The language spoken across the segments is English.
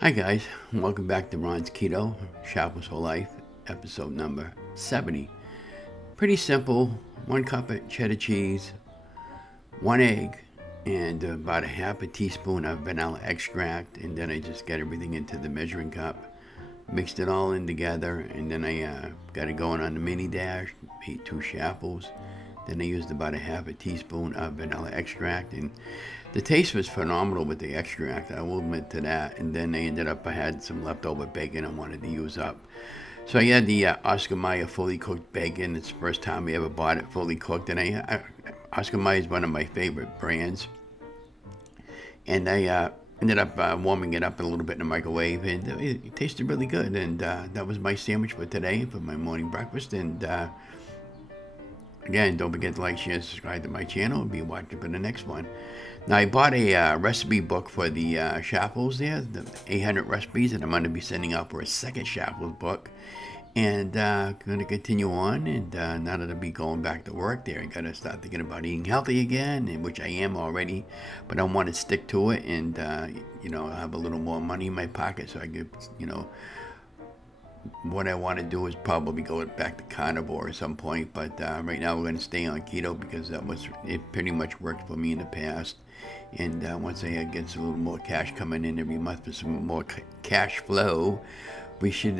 Hi guys, welcome back to Ron's Keto, Chaffles for Life, episode number 70. Pretty simple, 1 cup of cheddar cheese, 1 egg, and about a half a teaspoon of vanilla extract, and then I just got everything into the measuring cup, mixed it all in together, and then I got it going on the mini dash, made 2 Chaffles. Then I used about a half a teaspoon of vanilla extract, and the taste was phenomenal with the extract, I will admit to that. And then I had some leftover bacon I wanted to use up. So I had the Oscar Mayer fully cooked bacon. It's the first time I ever bought it fully cooked. And Oscar Mayer is one of my favorite brands. And I ended up warming it up a little bit in the microwave, and it tasted really good. And that was my sandwich for today for my morning breakfast. And again, don't forget to like, share, and subscribe to my channel, and be watching for the next one. Now, I bought a recipe book for the Chaffles there, the 800 recipes, and I'm going to be sending out for a second Chaffles book. And going to continue on, and now that I'll be going back to work there, I got to start thinking about eating healthy again, and which I am already, but I want to stick to it and, have a little more money in my pocket so I could, what I want to do is probably go back to carnivore at some point, but right now we're going to stay on keto because it pretty much worked for me in the past. And once I get a little more cash coming in every month for some more cash flow, we should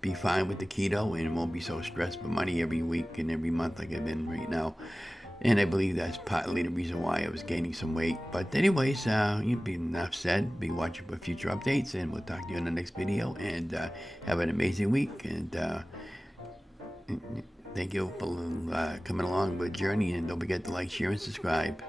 be fine with the keto, and it won't be so stressed for money every week and every month like I've been right now. And I believe that's partly the reason why I was gaining some weight. But anyways, enough said. Be watching for future updates, and we'll talk to you in the next video. And have an amazing week. And thank you for coming along with Journey. And don't forget to like, share, and subscribe.